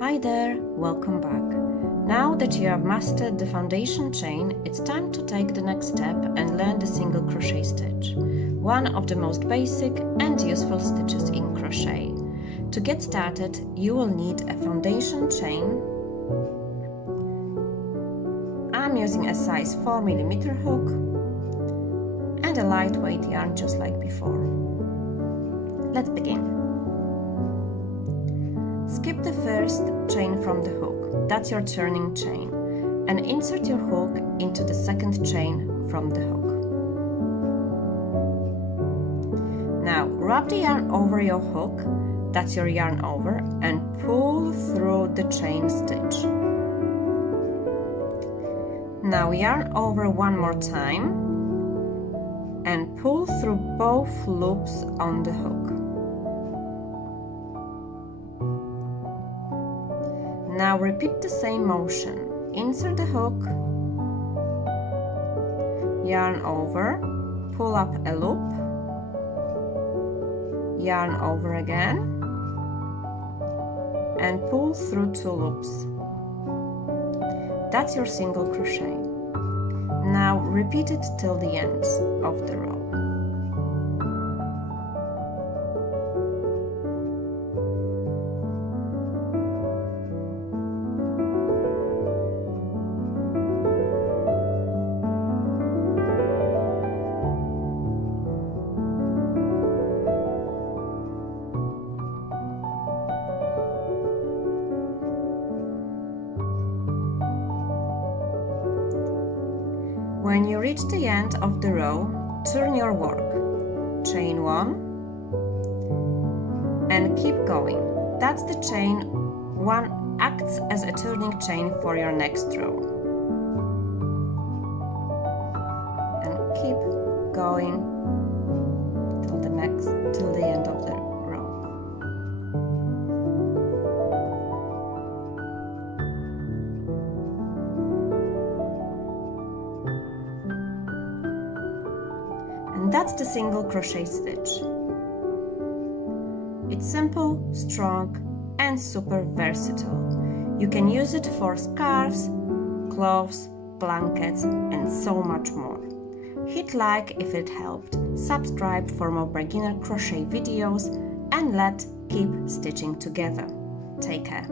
Hi there, welcome back. Now that you have mastered the foundation chain, it's time to take the next step and learn the single crochet stitch, one of the most basic and useful stitches in crochet. To get started, you will need a foundation chain. I'm using a size 4mm hook and a lightweight yarn just like before. Let's begin. Skip the first chain from the hook, that's your turning chain, and insert your hook into the second chain from the hook. Now wrap the yarn over your hook, that's your yarn over, and pull through the chain stitch. Now yarn over one more time and pull through both loops on the hook. Now repeat the same motion. Insert the hook, yarn over, pull up a loop, yarn over again, and pull through 2 loops. That's your single crochet. Now repeat it till the end of the row. When you reach the end of the row, turn your work, chain 1, and keep going. That's the chain 1 acts as a turning chain for your next row. And keep going till the end of the row. And that's the single crochet stitch. It's simple, strong, and super versatile. You can use it for scarves, clothes, blankets, and so much more. Hit like if it helped, subscribe for more beginner crochet videos, and let's keep stitching together. Take care.